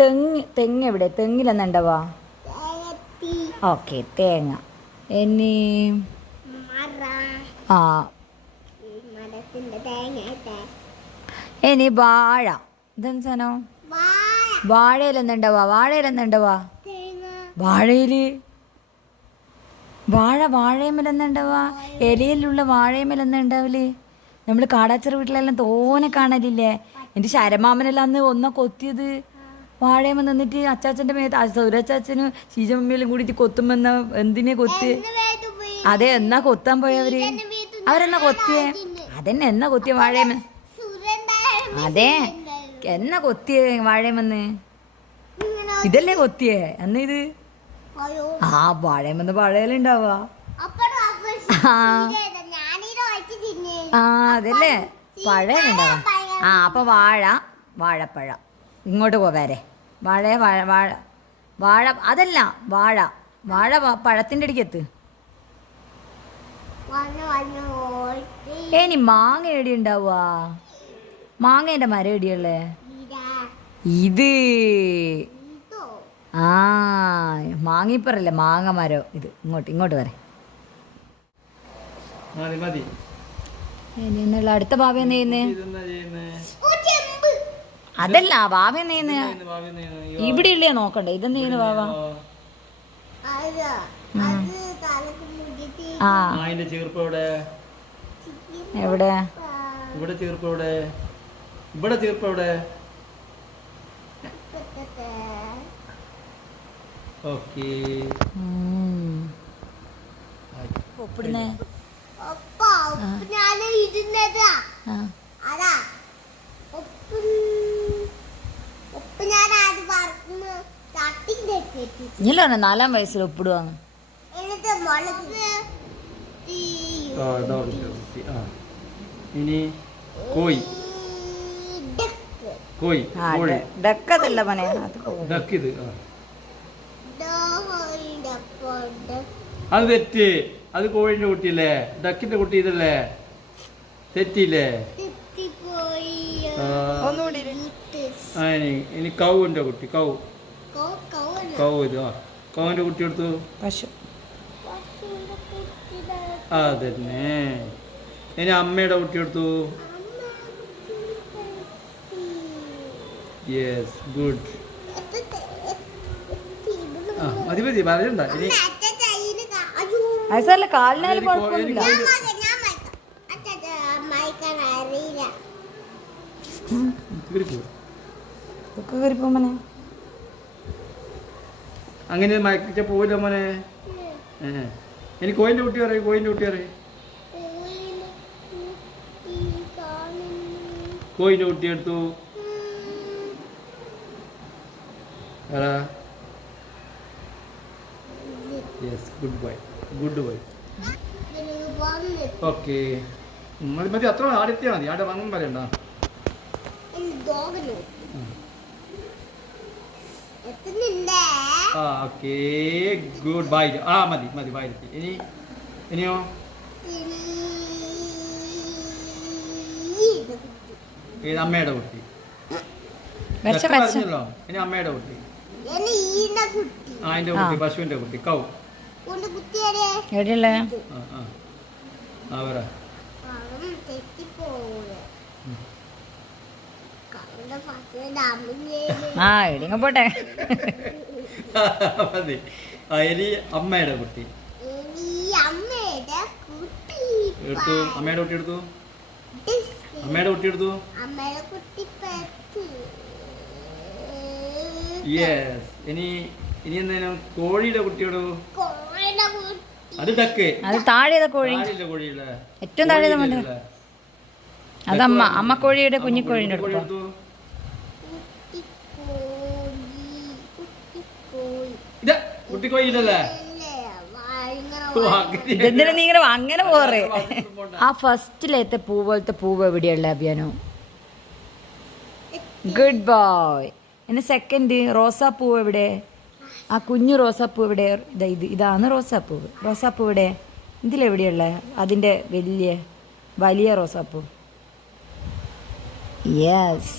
തെങ്ങ് എവിടെ? തെങ്ങിലെന്നുണ്ടവാ? ഓക്കെ, തേങ്ങ. ഇനി ആ ഇനി വാഴ. ഇതെന്ത് സാധനം? വാഴയിലെന്നുണ്ടവാ? വാഴയില് വാഴയമല്ലെന്നുണ്ടവാ? ഇലയിലുള്ള വാഴയമല്ലെന്നുണ്ടാവില്ലേ? നമ്മൾ കാടാച്ചറ വീട്ടിലെല്ലാം തോനെ കാണലില്ലേ? എൻ്റെ ശരമാമനെല്ലാം അന്ന് ഒന്നാ കൊത്തിയത് വാഴയമ്മ നിന്നിട്ട് അച്ചാച്ചൻ്റെ മേത്ത് സൗരച്ചാച്ചനും ശീജമ്മയിലും കൂടിയിട്ട് കൊത്തുമെന്ന എന്തിനെ കൊത്തി? അതെ, എന്നാ കൊത്താൻ പോയവര്? അവരെന്നാ കൊത്തിയേ? അതെന്നെ, എന്നാ കൊത്തിയ വാഴയമ്മ? അതെ, എന്നാ കൊത്തിയേ വാഴയമ്മന്ന്? ഇതല്ലേ കൊത്തിയേ അന്ന്? ഇത് ആ വാഴയമ്മന്ന് വാഴയിലുണ്ടാവുക. ആ അതല്ലേ പഴയലുണ്ടാവുക. ആ അപ്പൊ വാഴപ്പഴം ഇങ്ങോട്ട് പോവേരെ. വാഴ അതല്ല, വാഴ പഴത്തിൻ്റെ അടിക്കത്ത്. ഇനി മാങ്ങ എടി ഉണ്ടാവുക? മാങ്ങേൻ്റെ മരം എടിയുള്ളേ? ഇത് ആ മാങ്ങിപ്പറല്ലേ, മാങ്ങ മരം. ഇത് ഇങ്ങോട്ട് വരെ. ഇനി എന്നുള്ള അടുത്ത ഭാവ എന്ന് ചെയ്യുന്നേ? അതല്ല, ഭാവ എന്ന് ചെയ്യുന്ന ഇവിടെ ഇല്ലേ നോക്കണ്ടേ? ഇതെന്ന് ചെയ്യുന്ന ഭാവ? ആ എവിടെ? ഒപ്പിടുന്നേ ഇല്ല, 4-ാം വയസ്സിൽ ഒപ്പിടുവാന്ന്. ഡക്കതല്ല പനെ, അത് തെറ്റ്. അത് കോഴിന്റെ കുട്ടിയല്ലേ? ഡക്കിന്റെ കുട്ടി ഇതല്ലേ? തെറ്റില്ലേ? ഇനി കൗവിന്റെ കുട്ടി. കൗ ഇത് കൗവിന്റെ കുട്ടി എടുത്തു. പശു. അതന്നെ. ഇനി അമ്മയുടെ കുട്ടി എടുത്തു. Yes, good. മതി പറയണ്ട. ഇനി കാലിനാലും കുഴപ്പമൊന്നുമില്ല. അങ്ങനെ മയക്കിച്ച പോവില്ല മോനെ. ഇനി കോയിന്റെ കുട്ടി പറയും. കോയിന്റെ കുട്ടി എടുത്തു. Yes, good boy. ഓക്കെ, മതി. അത്ര ആദ്യത്തെ മതി. ആടെ വന്നും പറയണ്ട. Okay, good bye. മതി വായിരത്തി. ഇനിയോ? ഇത് അമ്മയുടെ കുട്ടി. പറഞ്ഞല്ലോ. ഇനി അമ്മയുടെ കുട്ടി. അതിന്റെ കുട്ടി, പശുവിന്റെ കുട്ടി. കൗ. പോട്ടെ. മതി. ഇനി അമ്മയുടെ കുട്ടി എടുത്തു. അമ്മയുടെ കുട്ടി എടുത്തു. യെസ്. ഇനി എന്തേലും കോഴിയുടെ കുട്ടിയോട്? അത് ഡക്ക്. അത് താഴെ കോഴി. ഏറ്റവും താഴെ അത് അമ്മ കോഴിയുടെ കുഞ്ഞിക്കോഴിന്റെ അടുത്ത്. കുട്ടിക്കോയില്ലല്ലേ? ഇതെന്തിനാ നീ ഇങ്ങനെ അങ്ങനെ പോറേ? ആ ഫസ്റ്റിലത്തെ പോലത്തെ പൂവ് എവിടെയുള്ള അഭിയാനോ? Good boy. ഇനി സെക്കൻഡ് റോസാപ്പൂവ് എവിടെ? ആ കുഞ്ഞു റോസാപ്പൂ എവിടെ? ഇതാണ് റോസാപ്പൂവ്. എവിടെ? ഇതിലെവിടെയുള്ള? അതിൻ്റെ വലിയ റോസാപ്പൂ. യെസ്.